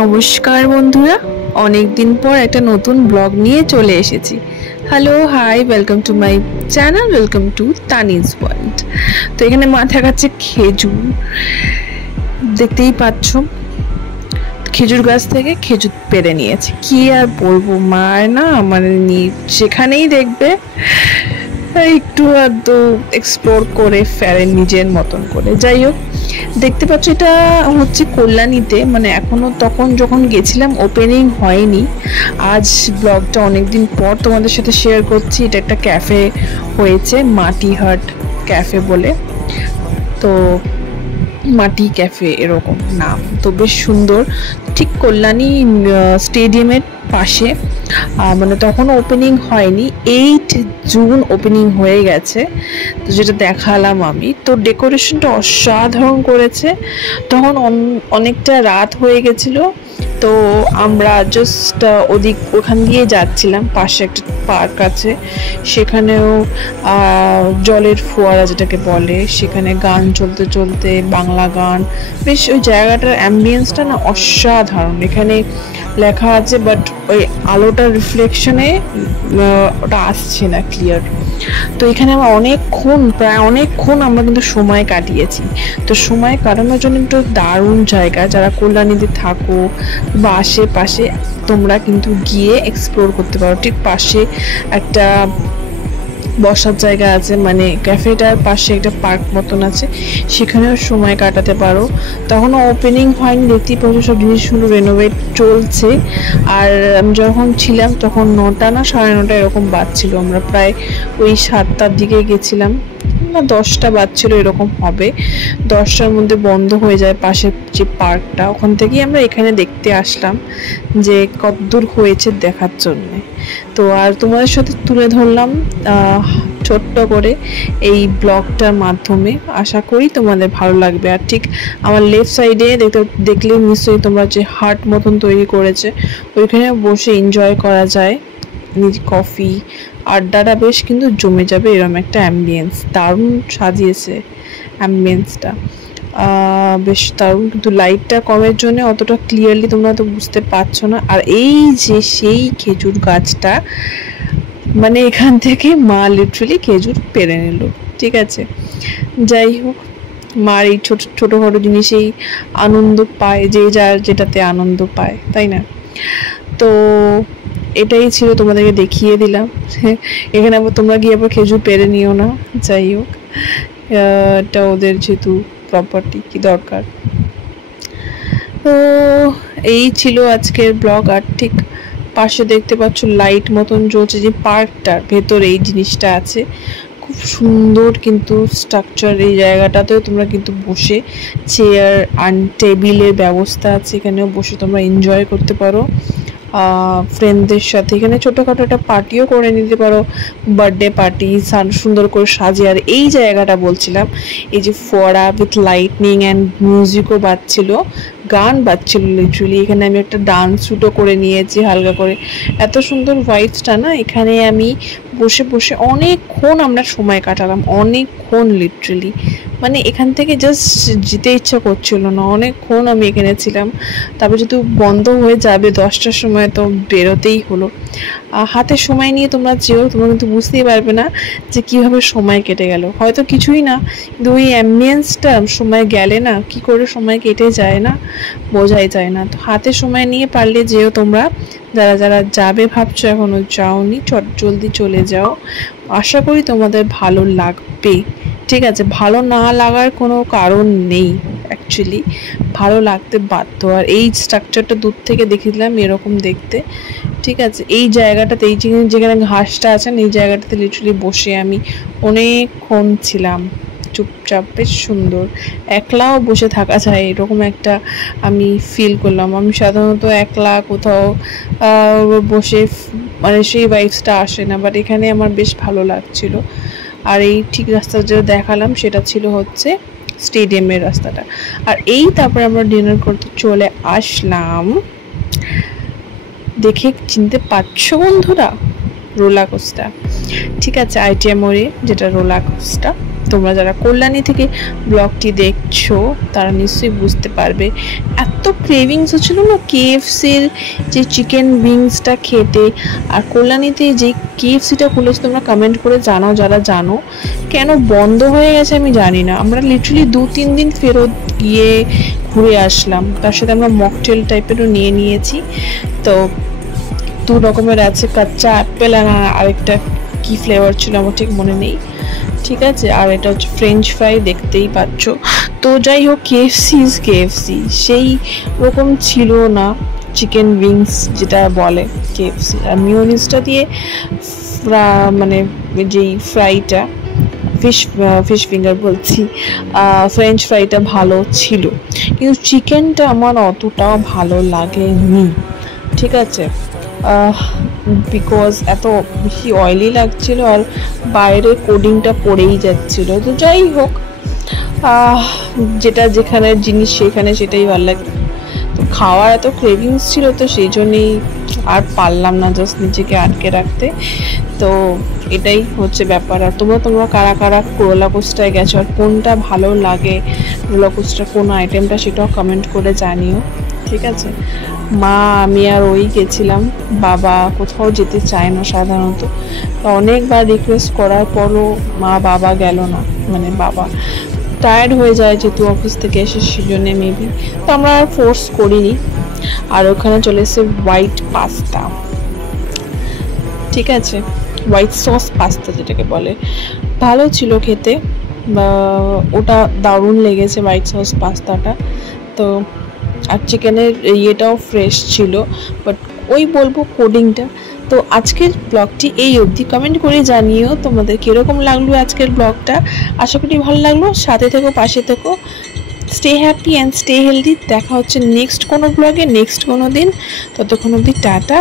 নমস্কার বন্ধুরা, অনেক দিন পর একটা নতুন ব্লগ নিয়ে চলে এসেছি। Hello, hi, welcome to my channel, welcome to Tanij world. তো এখানে মাথা কাছে খেজুর দেখতেই পাচ্ছ, খেজুর গাছ থেকে খেজুর পেড়ে নিয়েছে। কি আর বলবো, মায়ের না মানে যেখানেই দেখবে একটু আধটু এক্সপ্লোর করে ফেলে নিজের মতন করে। যাই হোক, দেখতে পাচ্ছ এটা হচ্ছে কল্যাণীতে, মানে এখনো তখন যখন গেছিলাম ওপেনিং হয়নি। আজ ব্লগটা অনেকদিন পর তোমাদের সাথে শেয়ার করছি। এটা একটা ক্যাফে হয়েছে, মাটি হাট ক্যাফে বলে। তো মাটি ক্যাফে এরকম নাম, তো বেশ সুন্দর। ঠিক কল্যাণী স্টেডিয়ামের পাশে, মানে তখন ওপেনিং হয়নি, 8 জুন ওপেনিং হয়ে গেছে। তো যেটা দেখালাম আমি, তো ডেকোরেশনটা অসাধারণ করেছে। তখন অনেকটা রাত হয়ে গেছিলো, তো আমরা জাস্ট ওখান দিয়ে যাচ্ছিলাম। পাশে একটা পার্ক আছে, সেখানেও জলের ফোয়ারা যেটাকে বলে, সেখানে গান চলতে চলতে, বাংলা গান, বেশ ওই জায়গাটার অ্যাম্বিয়েন্সটা না অসাধারণ। এখানে লেখা আছে, বাট ওই আলোটার রিফ্লেকশনে ওটা আসছে না ক্লিয়ার। তো এখানে আমরা প্রায় অনেকক্ষণ আমরা কিন্তু সময় কাটিয়েছি। তো সময় কাটানোর জন্য একটু দারুণ জায়গা। যারা কল্যাণীতে থাকো বা আশেপাশে, তোমরা কিন্তু গিয়ে এক্সপ্লোর করতে পারো। ঠিক পাশে একটা বসার জায়গা আছে, মানে ক্যাফেটার পাশে একটা পার্ক মতন আছে, সেখানেও সময় কাটাতে পারো। তখনও ওপেনিং হয়নি, দেখতেই পাচ্ছ সব জিনিসগুলো রেনোভেট চলছে। আর আমি যখন ছিলাম তখন 9টা না 9:30 এরকম বাজছিল। আমরা প্রায় ওই 7টার দিকে গেছিলাম, না 10টা বাজছিল এরকম হবে। 10টার মধ্যে বন্ধ হয়ে যায় পাশের যে পার্কটা, ওখান থেকেই আমরা এখানে দেখতে আসলাম যে কতদূর হয়েছে দেখার জন্যে। তো আর তোমাদের সাথে তুলে ধরলাম ছোট্ট করে এই ব্লগটার মাধ্যমে। আশা করি তোমাদের ভালো লাগবে। আর ঠিক আমার লেফট সাইডে দেখলে নিশ্চয়ই তোমরা যে হার্ট মতন তৈরি করেছে, ওইখানে বসে এনজয় করা যায় কফি আড্ডাটা, বেশ কিন্তু জমে যাবে এরকম একটা অ্যাম্বিয়েন্স। দারুণ সাজিয়েছে অ্যাম্বিয়েন্সটা, বেশ দারুণ। কিন্তু লাইটটা কমের জন্য অতটা ক্লিয়ারলি তোমরা তো বুঝতে পারছো না। আর এই যে সেই খেজুর গাছটা, মানে এখান থেকে মা লিটারালি খেজুর পেড়ে নিল। ঠিক আছে, যাই হোক, মার এই ছোটোখাটো জিনিসেই আনন্দ পায়, যে যার যেটাতে আনন্দ পায়, তাই না? তো এটাই ছিল, তোমাদেরকে দেখিয়ে দিলাম। এখানে আবার তোমরা গিয়ে আবার খেজুর পেড়ে নিও না। যাই হোক, এটা ওদের যেহেতু প্রপার্টি, কি দরকার। তো এই ছিল আজকের ব্লগ। আর ঠিক পাশে দেখতে পাচ্ছ লাইট মতন জ্বলছে, যে পার্কটার ভেতরে এই জিনিসটা আছে। খুব সুন্দর কিন্তু স্ট্রাকচার। এই জায়গাটাতেও তোমরা কিন্তু বসে চেয়ার আর টেবিলের ব্যবস্থা আছে, এখানেও বসে তোমরা এনজয় করতে পারো ফ্রেন্ডদের সাথে। এখানে ছোটোখাটো একটা পার্টিও করে নিতে পারো, বার্থডে পার্টি সুন্দর করে সাজিয়ে। আর এই জায়গাটা বলছিলাম, এই যে ফোয়ারা উইথ লাইটনিং অ্যান্ড মিউজিকও বাজছিল, গান বাজছিল লিটারালি। এখানে আমি একটা ডান্স শ্যুটও করে নিয়েছি হালকা করে। এত সুন্দর ভাইবসটা না, এখানে আমি বসে বসে অনেকক্ষণ আমরা সময় কাটালাম, অনেকক্ষণ লিটারালি। মানে এখান থেকে জাস্ট যেতে ইচ্ছা করছিল না, অনেকক্ষণ আমি এখানে ছিলাম। তারপর যেহেতু বন্ধ হয়ে যাবে 10টার সময়, তো বেরোতেই হলো। হাতে সময় নিয়ে তোমরা যেও, তোমরা কিন্তু বুঝতেই পারবে না যে কীভাবে সময় কেটে গেল। হয়তো কিছুই না, কিন্তু ওই অ্যাম্বিয়েন্সটা সময় গেলে না কি করে সময় কেটে যায় না, বোঝাই যায় না। তো হাতে সময় নিয়ে পারলে যেও তোমরা, যারা যারা যাবে ভাবছো এখনও যাওনি, জলদি চলে যাও। আশা করি তোমাদের ভালো লাগবে। ঠিক আছে, ভালো না লাগার কোনো কারণ নেই, অ্যাকচুয়ালি ভালো লাগতে বাধ্য। আর এই স্ট্রাকচারটা দূর থেকে দেখেছিলাম এরকম দেখতে। ঠিক আছে, এই জায়গাটাতে, এই যেখানে ঘাসটা আছে, এই জায়গাটাতে লিটারালি বসে আমি অনেকক্ষণ ছিলাম চুপচাপ। বেশ সুন্দর, একলাও বসে থাকা যায় এরকম একটা আমি ফিল করলাম। আমি সাধারণত একলা কোথাও বসে মানে সেই ভাইবসটা আসে না, বাট এখানে আমার বেশ ভালো লাগছিল। আর এই ঠিক রাস্তা যেটা দেখালাম সেটা ছিল হচ্ছে স্টেডিয়ামের রাস্তাটা। আর এই তারপরে আমরা ডিনার করতে চলে আসলাম, দেখে চিনতে পারছো বন্ধুরা, রোলার কোস্টার। ঠিক আছে, আইটিএম মোড়ে যেটা রোলার কোস্টার, তোমরা যারা কল্যাণী থেকে ব্লগটি দেখছো তারা নিশ্চয়ই বুঝতে পারবে। এত ক্রেভিংস হচ্ছিল না কেএফসির যে চিকেন উইংসটা খেতে। আর কল্যাণীতে যে কেএফসিটা খুলেছে তোমরা কমেন্ট করে জানাও যারা জানো, কেন বন্ধ হয়ে গেছে আমি জানি না। আমরা লিটারালি 2-3 দিন ফেরত গিয়ে ঘুরে আসলাম, তার সাথে আমরা মকটেল টাইপেরও নিয়ে নিয়েছি। তো 2 রকমের আছে, কাঁচা অ্যাপেল আর আরেকটা কি ফ্লেভার ছিল আমার ঠিক মনে নেই, ঠিক আছে। আর এটা হচ্ছে ফ্রেঞ্চ ফ্রাই, দেখতেই পাচ্ছ। তো যাই হোক, কেএফসি সেই রকম ছিল না চিকেন উইংস যেটা বলে কেএফসি। আর মিওনিজটা দিয়ে মানে যেই ফ্রাইটা, ফিশ ফিঙ্গার বলছি, ফ্রেঞ্চ ফ্রাইটা ভালো ছিল, কিন্তু চিকেনটা আমার অতটাও ভালো লাগেনি, ঠিক আছে। বিকজ এত বেশি অয়েলি লাগছিল আর বাইরে কোডিংটা পড়েই যাচ্ছিল। তো যাই হোক, যেটা যেখানে জিনিস সেখানে সেটাই ভালো লাগে। তো খাওয়ার এত ক্রেভিংস ছিল, তো সেই জন্যই আর পারলাম না জাস্ট নিজেকে আটকে রাখতে। তো এটাই হচ্ছে ব্যাপার। আর তোমরা কারা কারা রোলার কোস্টারে গেছো আর কোনটা ভালো লাগে, রোলার কোস্টার কোন আইটেমটা, সেটাও কমেন্ট করে জানিও, ঠিক আছে। মা, আমি আর ওই গেছিলাম, বাবা কোথাও যেতে চায় না সাধারণত। তো অনেকবার রিকোয়েস্ট করার পরও বাবা গেল না, মানে বাবা টায়ার্ড হয়ে যায় যেহেতু অফিস থেকে এসে, সেজন্য মেবি। তো আমরা আর ফোর্স করিনি। আর ওখানে চলে এসেছে হোয়াইট পাস্তা, ঠিক আছে, হোয়াইট সস পাস্তা যেটাকে বলে, ভালো ছিল খেতে, ওটা দারুণ লেগেছে হোয়াইট সস পাস্তাটা। তো আর চিকেনের ইয়েটাও ফ্রেশ ছিল, বাট ওই বলবো কোডিংটা। তো আজকের ব্লগটি এই অবধি, কমেন্ট করে জানিও তোমাদের কীরকম লাগলো আজকের ব্লগটা। আশা করি ভালো লাগলো। সাথে থেকো, পাশে থেকো। Stay happy and stay healthy. দেখা হচ্ছে নেক্সট কোনো ব্লগে, নেক্সট কোনো দিন। ততক্ষণ অবধি টাটা।